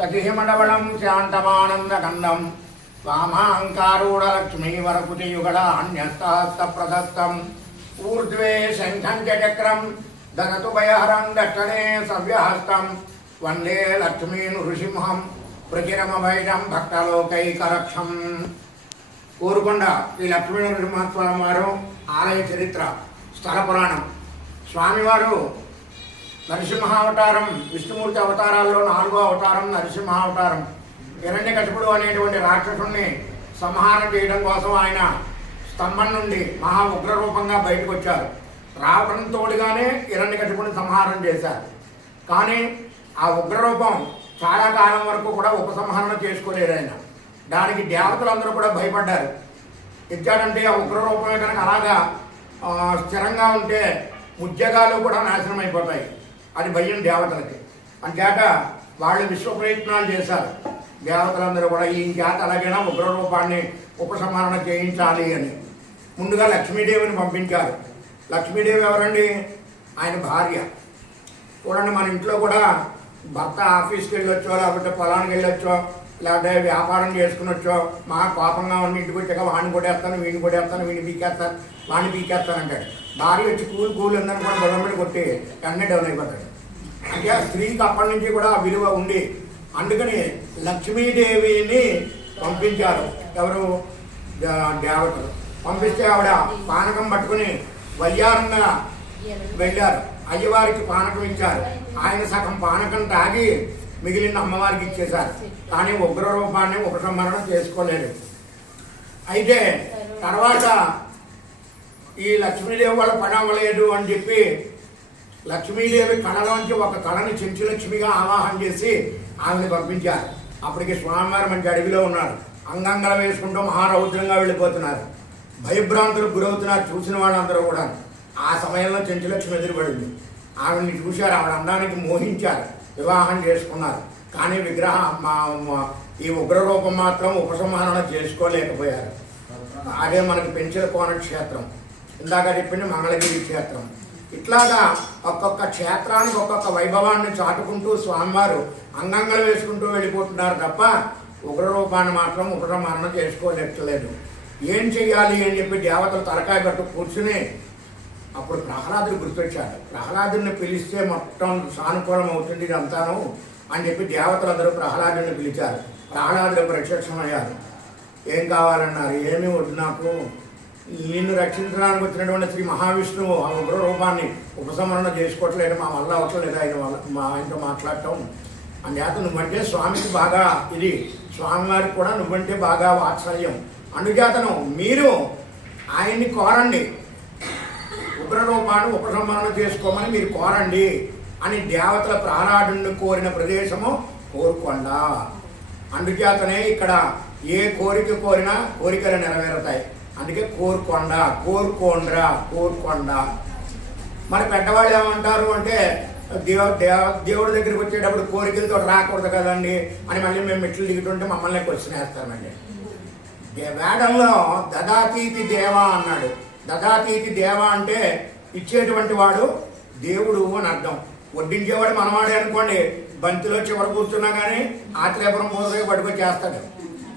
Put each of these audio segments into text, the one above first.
సతిహిమడవళం శాంతమానందగంధం. వామాంకారూఢలక్ష్మీవరకుటియుగళ అన్యస్తహస్త ప్రదత్తం ఊర్ధ్వే శంఖం చక్రం దదతు భయహరం దక్షిణే సవ్యహస్తం. వందే లక్ష్మీ నృసింహం ప్రచిరమభైరం భక్తలోకైకరక్షం. ఊరుకొండ ఈ లక్ష్మీ నృసింహస్వామి వారు ఆలయ చరిత్ర స్థల పురాణం. స్వామివారు నరసింహావతారం విష్ణుమూర్తి అవతారాల్లో నాలుగో అవతారం నరసింహావతారం. హిరణ్యకశిపుడు అనేటువంటి రాక్షసుణ్ణి సంహారం చేయడం కోసం ఆయన స్తంభం నుండి మహా ఉగ్ర రూపంగా బయటకు వచ్చారు. రావడం తోడుగానే హిరణ్యకశిపుడిని సంహారం చేశారు. కానీ ఆ ఉగ్రరూపం చాలా కాలం వరకు కూడా ఉపసంహరణ చేసుకోలేదు ఆయన. దానికి దేవతలందరూ కూడా భయపడ్డారు. ఇచ్చాడంటే ఆ ఉగ్రరూపమే కనుక అలాగా స్థిరంగా ఉంటే ఉద్యోగాలు కూడా నాశనం అయిపోతాయి అది భయం దేవతలకి. అంచేత వాళ్ళు విశ్వ ప్రయత్నాలు చేశారు. దేవతలందరూ కూడా ఈ చేత అలాగైనా ఉగ్రరూపాన్ని ఉపసంహరణ చేయించాలి అని. ముందుగా లక్ష్మీదేవిని పంపించారు. లక్ష్మీదేవి ఎవరండి? ఆయన భార్య. చూడండి మన ఇంట్లో కూడా భర్త ఆఫీస్కి వెళ్ళొచ్చో లేకపోతే పొలానికి వెళ్ళొచ్చో లేకపోతే వ్యాపారం చేసుకునొచ్చో మా కోపంగా ఉన్న ఇంటికి వచ్చాక వాడిని కొట్టేస్తాను వీడిని కొట్టేస్తాను వీడిని పీకేస్తాను వాడిని పీకేస్తాను అంటాడు. భార్య వచ్చి కూలి కూలి ఉందని కూడా గవర్నమెంట్ కొట్టి అన్నీ డెవలప్ అయిపోతాడు. అంటే స్త్రీకి అప్పటి నుంచి కూడా విలువ ఉంది. అందుకని లక్ష్మీదేవిని పంపించారు. ఎవరు? దేవతలు. పంపిస్తే ఆవిడ పానకం పట్టుకుని వయ్యారంగా వెళ్ళారు. అయ్యవారికి పానకం ఇచ్చారు. ఆయన సగం పానకం తాగి మిగిలిన అమ్మవారికి ఇచ్చేశారు. కానీ ఉగ్ర రూపాన్ని ఉపసంహరణ చేసుకోలేదు. అయితే తర్వాత ఈ లక్ష్మీదేవి వాళ్ళ పని అవ్వలేదు అని చెప్పి లక్ష్మీదేవి కళలోంచి ఒక కళని చెంచు లక్ష్మిగా ఆవాహన చేసి ఆమెను పంపించారు. అప్పటికి స్వామివారు మంచి అడవిలో ఉన్నారు. అంగంగల వేసుకుంటూ మహారౌద్రంగా వెళ్ళిపోతున్నారు. భయభ్రాంతులు గురవుతున్నారు చూసిన వాళ్ళందరూ కూడా. ఆ సమయంలో చెంచులక్ష్మి ఎదురుపడింది. ఆవిడని చూశారు. ఆవిడ అందానికి మోహించారు. వివాహం చేసుకున్నారు. కానీ విగ్రహ మా ఈ ఉగ్రరూపం మాత్రం ఉపసంహరణ చేసుకోలేకపోయారు. అదే మనకి పెంచిన కోన క్షేత్రం ఇందాక చెప్పింది మంగళగిరి క్షేత్రం. ఇట్లాగా ఒక్కొక్క క్షేత్రానికి ఒక్కొక్క వైభవాన్ని చాటుకుంటూ స్వామివారు అంగంగలు వేసుకుంటూ వెళ్ళిపోతున్నారు తప్ప ఉగ్ర రూపాన్ని మాత్రం ఉపసంహరణ చేసుకోలేట్లేదు. ఏం చెయ్యాలి అని చెప్పి దేవతలు తలకాయ పెట్టు కూర్చుని అప్పుడు ప్రహ్లాదుడు గుర్తొచ్చాడు. ప్రహ్లాదుని పిలిస్తే మొత్తం సానుకూలం అవుతుంది ఇదంతాను అని చెప్పి దేవతలందరూ ప్రహ్లాదుని పిలిచారు. ప్రహ్లాదుడు ప్రత్యక్షమయ్యారు. ఏం కావాలన్నారు? ఏమీ వద్దు నాకు. నిన్ను రక్షించడానికి వచ్చినటువంటి శ్రీ మహావిష్ణువు ఆ ఉగ్ర రూపాన్ని ఉపసంహరణ చేసుకోవట్లేదు. మా వల్ల అవట్లేదు ఆయన వల్ల మా ఆయనతో మాట్లాడటం. అందుచేత నువ్వంటే స్వామికి బాగా ఇది. స్వామివారికి కూడా నువ్వంటే బాగా వాత్సల్యం. అందుచేతను మీరు ఆయన్ని కోరండి. ఉగ్రరూపాన్ని ఉపసంహరణ చేసుకోమని మీరు కోరండి అని దేవతల ప్రహ్లాదుని కోరిన ప్రదేశము కోరుకోండా. అందుచేతనే ఇక్కడ ఏ కోరిక కోరినా కోరికలు నెరవేరుతాయి. అందుకే కోరుకొండ కోరుకోండ్రా కోరుకొండ. మన పెద్దవాళ్ళు ఏమంటారు అంటే దేవ దేవుడి దగ్గరికి వచ్చేటప్పుడు కోరికలతో రాకూడదు కదండి అని మళ్ళీ మేము మెట్లు దిగుతుంటే మమ్మల్ని క్వశ్చన్ వేస్తామండి వేదంలో దదాతీతి దేవ అన్నాడు. దదాతీతి దేవ అంటే ఇచ్చేటువంటి వాడు దేవుడు అని అర్థం. వడ్డించేవాడు మనవాడే అనుకోండి బంతిలో చివర కూర్చున్నా కానీ ఆత్రేపురం పోతే పట్టుకొని చేస్తాడు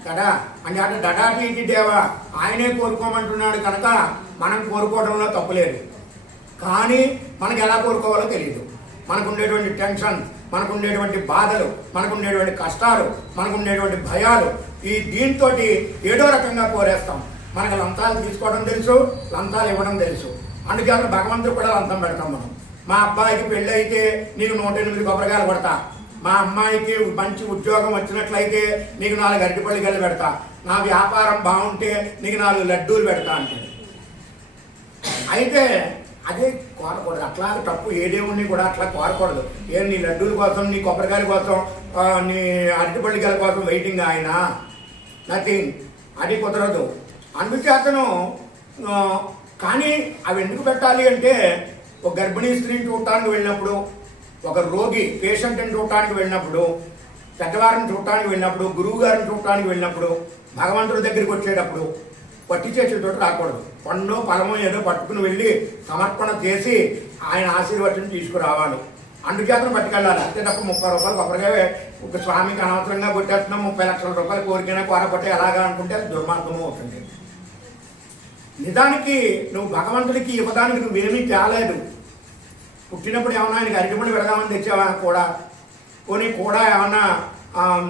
కదా? అంటే అంటే దదాతీతి దేవ ఆయనే కోరుకోమంటున్నాడు కనుక మనం కోరుకోవడంలో తప్పులేదు కానీ మనకు ఎలా కోరుకోవాలో తెలియదు మనకు ఉండేటువంటి టెన్షన్ మనకు ఉండేటువంటి బాధలు మనకు ఉండేటువంటి కష్టాలు మనకు ఉండేటువంటి భయాలు ఈ దీంతో ఏదో రకంగా కోరేస్తాం. మనకు లంతాలు తీసుకోవడం తెలుసు లంతాలు ఇవ్వడం తెలుసు. అందుకని భగవంతుడు కూడా లంతం పెడతాం మనం. మా అబ్బాయికి పెళ్ళి అయితే నీకు నూట ఎనిమిది కొబ్బరికాయలు పడతా మా అమ్మాయికి మంచి ఉద్యోగం వచ్చినట్లయితే నీకు నాలుగు అరటిపల్లి గల్లి పెడతా. నా వ్యాపారం బాగుంటే నీకు నాలుగు లడ్డూలు పెడతా అంటే. అయితే అదే కోరకూడదు. అట్లా తప్పు ఏ దేవుడిని కూడా అట్లా కోరకూడదు. ఏం నీ లడ్డూల కోసం నీ కొబ్బరికాయల కోసం నీ అరటిపల్లికాయల కోసం వెయిటింగ్ ఆయన? నథింగ్ అది కుదరదు. అందుచేతను అతను కానీ అవి ఎందుకు పెట్టాలి అంటే ఒక గర్భిణీ స్త్రీని చూడటానికి వెళ్ళినప్పుడు ఒక రోగి పేషెంట్ని చూడటానికి వెళ్ళినప్పుడు పెద్దవారిని చూడటానికి వెళ్ళినప్పుడు గురువు గారిని చూడటానికి వెళ్ళినప్పుడు భగవంతుడి దగ్గరికి వచ్చేటప్పుడు పట్టి చేతులతో రాకూడదు. పండు ఫలము ఏదో పట్టుకుని వెళ్ళి సమర్పణ చేసి ఆయన ఆశీర్వచనం తీసుకురావాలి. అందుచేతను పట్టుకెళ్ళాలి అంతే తప్ప ముప్పై రూపాయలు కొబ్బరిగా ఒక స్వామికి అనవసరంగా కొట్టేస్తున్నాం ముప్పై లక్షల రూపాయలు కోరికైనా కోరపట్టి ఎలాగా అనుకుంటే అది దుర్మార్గము అవుతుంది. నిజానికి నువ్వు భగవంతుడికి ఇవ్వడానికి నువ్వేమీ తేలేదు. పుట్టినప్పుడు ఏమన్నా ఆయనకి అరటిపండు పెడదామని తెచ్చావా? కూడా. పోనీ కూడా ఏమన్నా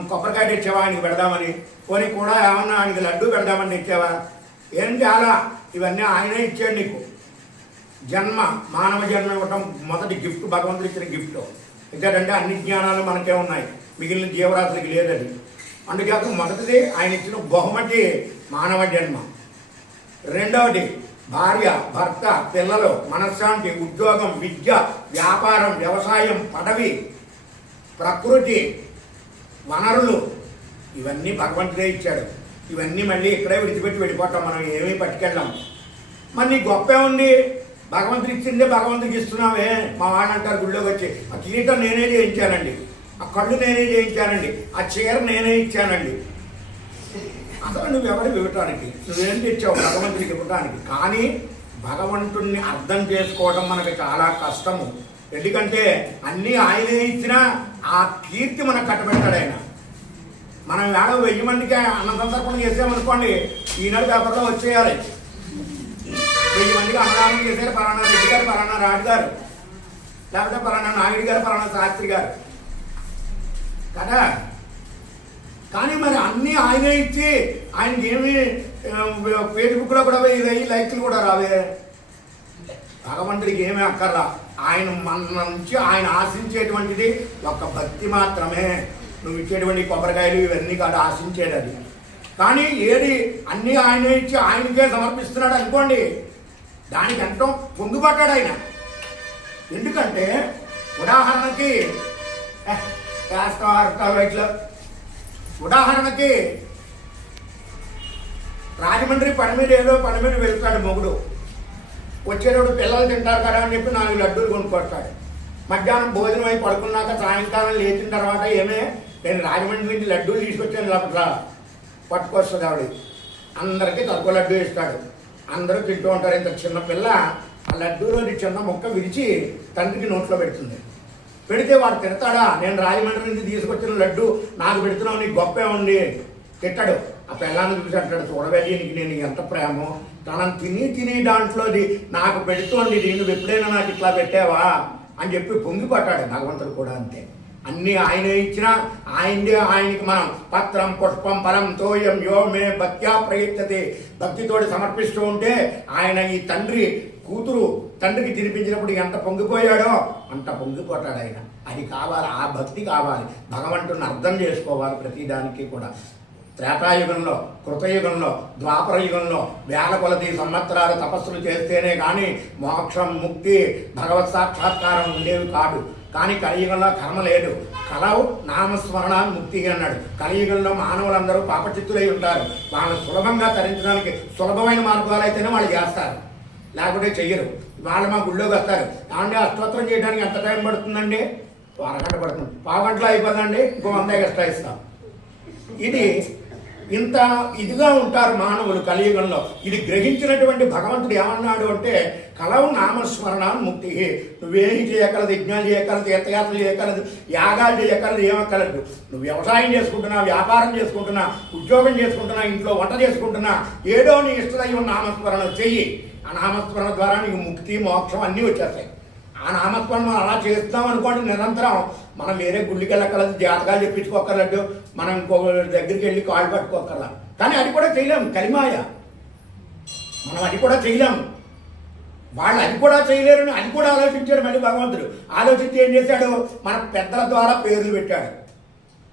కొబ్బరికాయ తెచ్చావా? ఆయనకి పెడదామని. పోనీ కూడా ఏమన్నా ఆయనకి లడ్డు పెడదామని తెచ్చావా? ఏం చాలా ఇవన్నీ ఆయనే ఇచ్చాడు నీకు. జన్మ మానవ జన్మ ఇవ్వటం మొదటి గిఫ్ట్ భగవంతుడు ఇచ్చిన గిఫ్ట్ ఎందుకంటే అన్ని జ్ఞానాలు మనకే ఉన్నాయి. మిగిలిన జీవరాశులకి లేదని అందుకే మొదటిది ఆయన ఇచ్చిన బహుమతి మానవ జన్మ. రెండవది భార్య భర్త పిల్లలు మనశ్శాంతి ఉద్యోగం విద్య వ్యాపారం వ్యవసాయం పదవి ప్రకృతి వనరులు. ఇవన్నీ భగవంతుడే ఇచ్చాడు. ఇవన్నీ మళ్ళీ ఇక్కడే విడిచిపెట్టి వెళ్ళిపోతాం మనం ఏమీ పట్టుకెళ్ళాం. మరి నీ గొప్ప ఉంది భగవంతుడు ఇచ్చిందే భగవంతుడికి ఇస్తున్నామే. మా వాడు అంటారు గుళ్ళోకి వచ్చి ఆ కిరీటం నేనే చేయించానండి. ఆ కళ్ళు నేనే చేయించానండి. ఆ చీర నేనే ఇచ్చానండి. అసలు నువ్వు ఎవరికి ఇవ్వటానికి నువ్వేం తెచ్చావు? భగవంతుడికి ఇవ్వటానికి? కానీ భగవంతుణ్ణి అర్థం చేసుకోవడం మనకి చాలా కష్టము. ఎందుకంటే అన్నీ ఆయనే ఇచ్చినా ఆ కీర్తి మనకు కట్టబెట్టాడు ఆయన. మనం వేళ వెయ్యి మందికి అన్న సందర్పణ చేసామనుకోండి ఈనాడు పేపర్లో వచ్చేయాలి. వెయ్యి మందికి అన్నదానం చేశారు పలానా రెడ్డి గారు పలానా రాజు గారు లేకపోతే పలానా నాయుడు గారు పలానా శాస్త్రి గారు. కదా? కానీ మరి అన్నీ ఆయనే ఇచ్చి ఆయనకి ఏమి ఫేస్బుక్లో కూడా ఇదయ్యి లైక్లు కూడా రావే. భగవంతుడికి ఏమీ అక్కర్లా. ఆయన మన నుంచి ఆయన ఆశించేటువంటిది ఒక భక్తి మాత్రమే. నువ్వు ఇచ్చేటువంటి కొబ్బరికాయలు ఇవన్నీ కాదు ఆశించేది అది. కానీ ఏది అన్నీ ఆయనే ఇచ్చి ఆయనకే సమర్పిస్తున్నాడు అనుకోండి దానికి ఎంతో పొందుపడ్డాడు ఆయన. ఎందుకంటే ఉదాహరణకి "ఏ, వేస్తావా ఉదాహరణకి రాజమండ్రి పని మీద ఏదో పని మీద వెళ్తాడు మొగుడు. వచ్చేటప్పుడు పిల్లలు తింటారు కదా అని చెప్పి నాలుగు లడ్డూలు కొనుక్కొస్తాడు. మధ్యాహ్నం భోజనం అయి పడుకున్నాక సాయంకాలం లేచిన తర్వాత ఏమే నేను రాజమండ్రి నుంచి లడ్డూలు తీసుకొచ్చాను లోపల పట్టుకొస్తుంది ఆవిడ. అందరికీ తక్కువ లడ్డూ ఇస్తాడు. అందరూ తింటూ ఉంటారు. ఇంత చిన్న పిల్ల ఆ లడ్డూలోని చిన్న ముక్క విరిచి తండ్రికి నోట్లో పెడుతుంది. పెడితే వాడు తిడతాడా? నేను రాజమండ్రి నుంచి తీసుకొచ్చిన లడ్డు నాకు పెడుతున్నావు నీకు గొప్పే ఉంది. తిట్టాడు. ఆ పిల్లాన్ని చూసి అంటాడు చూడవే నీకు నేను ఎంత ప్రేమో. తనని తిని తిని దాంట్లోది నాకు పెడుతోంది నేను నువ్వు ఎప్పుడైనా నాకు ఇట్లా పెట్టావా? అని చెప్పి పొంగిపట్టాడు భగవంతుడు కూడా అంతే. అన్నీ ఆయన ఇచ్చినా ఆయనే ఆయనకి మనం పత్రం పుష్పం పరం తోయం యో మే భక్త్యా ప్రయత్నతే. భక్తితోటి సమర్పిస్తూ ఉంటే ఆయన ఈ తండ్రి కూతురు తండ్రికి తినిపించినప్పుడు ఎంత పొంగిపోయాడో అంత పొంగిపోతాడు ఆయన. అది కావాలి ఆ భక్తి కావాలి. భగవంతుని అర్థం చేసుకోవాలి ప్రతిదానికి కూడా. త్రేతాయుగంలో కృతయుగంలో ద్వాపర యుగంలో వేల కొలది సంవత్సరాలు తపస్సులు చేస్తేనే కానీ మోక్షం ముక్తి భగవత్ సాక్షాత్కారం ఉండేవి కాదు. కానీ కలియుగంలో కర్మ లేదు. కలవు నామస్మరణ ముక్తి అన్నాడు. కలియుగంలో మానవులందరూ పాపచిత్తులై ఉంటారు. వాళ్ళని సులభంగా తరించడానికి సులభమైన మార్గాలు అయితేనే వాళ్ళు చేస్తారు. లేకుంటే చెయ్యరు. వాళ్ళు మా గుళ్ళోకి వస్తారు. ఏమంటే అష్టోత్తరం చేయడానికి ఎంత టైం పడుతుందండి? అరగంట పడుతుంది. పావు గంటలో అయిపోతుందండి ఇంకో వంద ఎక్స్ట్రా ఇస్తాం. ఇది ఇంత ఇదిగా ఉంటారు మానవులు కలియుగంలో. ఇది గ్రహించినటువంటి భగవంతుడు ఏమన్నాడు అంటే కలవు నామస్మరణ ముక్తి. నువ్వేమి చేయగలదు యజ్ఞాలు చేయగలదు తీర్థయాత్రలు చేయగలదు యాగాలు చేయగలదు ఏమక్కలదు నువ్వు వ్యవసాయం చేసుకుంటున్నా వ్యాపారం చేసుకుంటున్నా ఉద్యోగం చేసుకుంటున్నా ఇంట్లో వంట చేసుకుంటున్నా ఏదో నీ ఇష్టదైవం నామస్మరణ చెయ్యి. ఆ నామస్మరణ ద్వారా నీకు ముక్తి మోక్షం అన్నీ వచ్చేస్తాయి. ఆ నామస్మరణ మనం అలా చేస్తాం అనుకోండి నిరంతరం. మనం వేరే గుళ్ళకి వెళ్ళక్కర్లేదు జాతకాలు చెప్పించుకోకర్లేదు మనం ఇంకో దగ్గరికి వెళ్ళి కాళ్ళు పట్టుకోకర్లా కానీ అది కూడా చేయలేం కలిమాయ. మనం అది కూడా చేయలేం. వాళ్ళు అది కూడా చేయలేరని అది కూడా ఆలోచించాడు మళ్ళీ భగవంతుడు. ఆలోచించి ఏం చేశాడు? మన పెద్దల ద్వారా పేర్లు పెట్టాడు.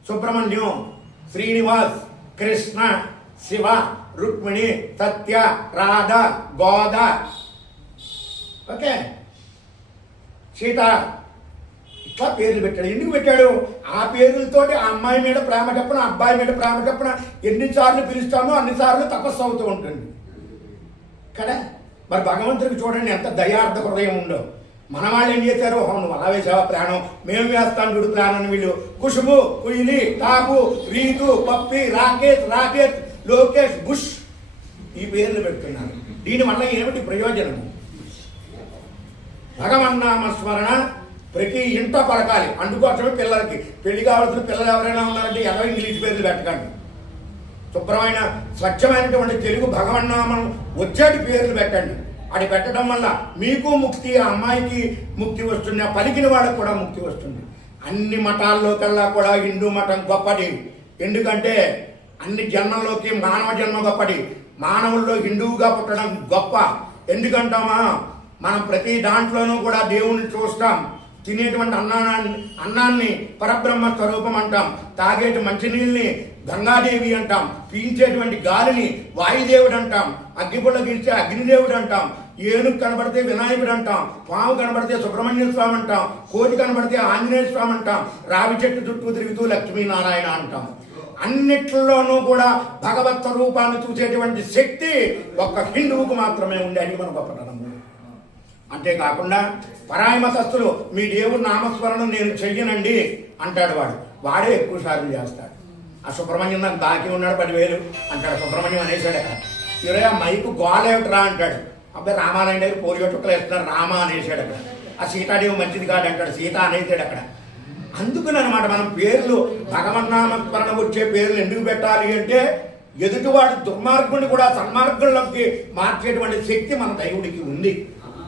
సుబ్రహ్మణ్యం శ్రీనివాస్ కృష్ణ శివ రుక్మిణి సత్య రాధ గోద. ఓకే? సీత ఇట్లా పేర్లు పెట్టాడు. ఎందుకు పెట్టాడు? ఆ పేర్లతోటి ఆ అమ్మాయి మీద ప్రేమ చెప్పిన అబ్బాయి మీద ప్రేమ చెప్పిన ఎన్నిసార్లు పిలుస్తామో అన్నిసార్లు తపస్సు అవుతూ ఉంటుంది. కదా? మరి భగవంతుడికి చూడండి ఎంత దయార్థ హృదయం ఉందో. మన వాళ్ళు ఏం చేశారు? "ఓహో, నువ్వు అలా వేసావా ప్రాణం? మేము వేస్తాం చూడు ప్రాణం వీళ్ళు. కుషుబు కుయిలి టాపు రీతు పప్పి రాకేష్ రాకేష్ లోకేష్ బుష్ ఈ పేర్లు పెడుతున్నారు. దీనివల్ల ఏమిటి ప్రయోజనము? భగవన్నామ స్మరణ ప్రతి ఇంట పలకాలి అందుకోసమే పిల్లలకి పెళ్ళి కావాల్సిన పిల్లలు ఎవరైనా ఉన్నారంటే ఎవరు ఇంగ్లీష్ పేర్లు పెట్టకండి. శుభ్రమైన స్వచ్ఛమైనటువంటి తెలుగు భగవన్నామం వచ్చేటి పేర్లు పెట్టండి. అది పెట్టడం వల్ల మీకు ముక్తి ఆ అమ్మాయికి ముక్తి వస్తుంది ఆ పలికిన వాళ్ళకి కూడా ముక్తి వస్తుంది. అన్ని మఠాల్లో కల్లా కూడా హిందూ మఠం గొప్పది. ఎందుకంటే అన్ని జన్మల్లోకి మానవ జన్మ గొప్పది. మానవుల్లో హిందువుగా పుట్టడం గొప్ప. ఎందుకంటామా? మనం ప్రతి దాంట్లోనూ కూడా దేవుణ్ణి చూస్తాం. తినేటువంటి అన్నాన్ని అన్నాన్ని పరబ్రహ్మ స్వరూపం అంటాం. తాగేటి మంచినీళ్ళని గంగాదేవి అంటాం. పీల్చేటువంటి గాలిని వాయుదేవుడు అంటాం. అగ్గిపుల్ల గీల్చే అగ్నిదేవుడు అంటాం. ఏనుగు కనబడితే వినాయకుడు అంటాం. పాము కనబడితే సుబ్రహ్మణ్య స్వామి అంటాం. కోటి కనబడితే ఆంజనేయ స్వామి అంటాం. రావి చెట్టు చుట్టూ తిరుగుతూ లక్ష్మీనారాయణ అంటాం. అన్నిట్లోనూ కూడా భగవత్ స్వరూపాన్ని చూసేటువంటి శక్తి ఒక్క హిందువుకు మాత్రమే ఉంది అని మన గొప్పతనం. అంతేకాకుండా పరాయ మతస్థులు మీ దేవుడు నామస్మరణ నేను చెయ్యనండి అంటాడు వాడు. వాడే ఎక్కువ సార్లు చేస్తాడు. ఆ సుబ్రహ్మణ్యం నాకు దాకి ఉన్నాడు పదివేలు అంటాడు. సుబ్రహ్మణ్యం అనేసాడు అక్కడ ఇరవై ఆ మైకు గోలేమిట్రా అంటాడు. అబ్బాయి రామారాయణ గారు పోలియో చుక్కలు వేస్తున్నారు. రామ అనేసాడు అక్కడ ఆ సీతాదేవి మంచిది కాదు అంటాడు. సీత అనేసాడు అక్కడ అందుకనమాట మనం పేర్లు భగవన్నామస్మరణ వచ్చే పేర్లు ఎందుకు పెట్టాలి అంటే ఎదుటివాడు దుర్మార్గుని కూడా సన్మార్గంలోకి మార్చేటువంటి శక్తి మన దైవుడికి ఉంది.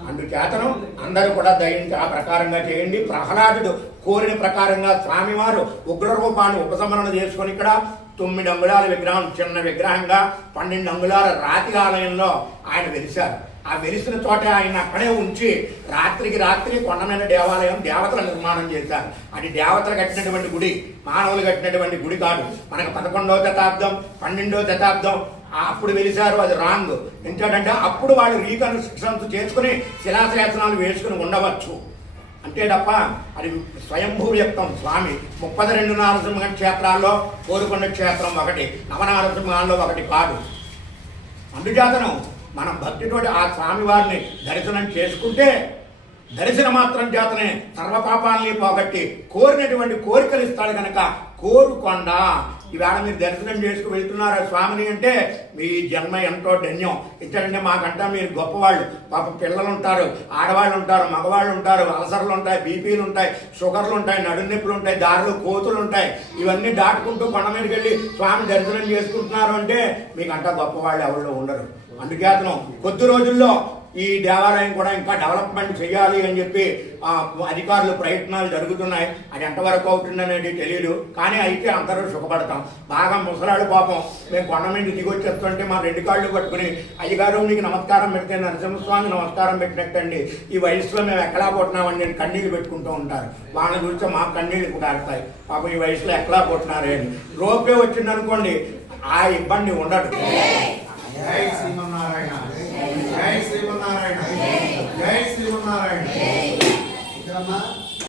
అందుచేతను అందరూ కూడా దయించి ఆ ప్రకారంగా చేయండి. ప్రహ్లాదుడు కోరిన ప్రకారంగా స్వామివారు ఉగ్రరూపాన్ని ఉపశమనం ఉపసంహరణ చేసుకొని ఇక్కడ తొమ్మిది అంగుళాల విగ్రహం చిన్న విగ్రహంగా పన్నెండు అంగుళాల రాతి ఆలయంలో ఆయన వెలిశారు. ఆ వెలిసిన చోట ఆయన అక్కడే ఉంచి రాత్రికి రాత్రి కొండమైన దేవాలయం దేవతల నిర్మాణం చేశారు. అది దేవతలు కట్టినటువంటి గుడి మానవులు కట్టినటువంటి గుడి కాదు. మనకు పదకొండవ శతాబ్దం పన్నెండవ శతాబ్దం అప్పుడు వెలిసారు అది రాంగ్. ఏంటంటే అప్పుడు వాళ్ళు రీకన్స్ట్రక్షన్స్ చేసుకుని శిలాశాసనాలు వేసుకుని ఉండవచ్చు. అంతే తప్ప అది స్వయంభూ వ్యక్తం స్వామి ముప్పది రెండు నారసింహ క్షేత్రాల్లో కోరుకొండ క్షేత్రం ఒకటి నవనారసింహాల్లో ఒకటి కాదు. అందుచేతను మనం భక్తితోటి ఆ స్వామివారిని దర్శనం చేసుకుంటే దర్శన మాత్రం చేతనే సర్వపాపాలని పోగొట్టి కోరినటువంటి కోరికలు ఇస్తాడు కనుక కోరుకొండ. ఈవేళ మీరు దర్శనం చేసుకు వెళ్తున్నారు ఆ స్వామిని అంటే మీ జన్మ ఎంతో ధన్యం. ఇచ్చడంటే మాకంటా మీరు గొప్పవాళ్ళు. పాప పిల్లలు ఉంటారు ఆడవాళ్ళు ఉంటారు మగవాళ్ళు ఉంటారు అలసర్లు ఉంటాయి బీపీలు ఉంటాయి షుగర్లు ఉంటాయి నడునొప్పులు ఉంటాయి దారిలో కోతులు ఉంటాయి. ఇవన్నీ దాటుకుంటూ కొండ మీదకి వెళ్ళి స్వామి దర్శనం చేసుకుంటున్నారు అంటే మీకంటా గొప్పవాళ్ళు ఎవరిలో ఉండరు. అందుకే అతను కొద్ది రోజుల్లో ఈ దేవాలయం కూడా ఇంకా డెవలప్మెంట్ చేయాలి అని చెప్పి అధికారులు ప్రయత్నాలు జరుగుతున్నాయి. అది ఎంతవరకు అవుతుందనేది తెలియదు కానీ అయితే అందరూ సుఖపడతాం. బాగా ముసలాడు పాపం. మేము కొండ మీద దిగి వచ్చేస్తుంటే మా రెండు కాళ్ళు పట్టుకుని అయ్యగారు మీకు నమస్కారం పెడితే నరసింహస్వామి నమస్కారం పెట్టినట్టండి. ఈ వయసులో మేము ఎక్కడా కొట్టినామని నేను కన్నీళ్ళు పెట్టుకుంటూ ఉంటారు. వాళ్ళని చూస్తే మా కన్నీళ్ళు కారుతాయి పాపం ఈ వయసులో ఎక్కడా కొట్టినారే అని. రోపే వచ్చిందనుకోండి ఆ ఇబ్బంది ఉండదు. programa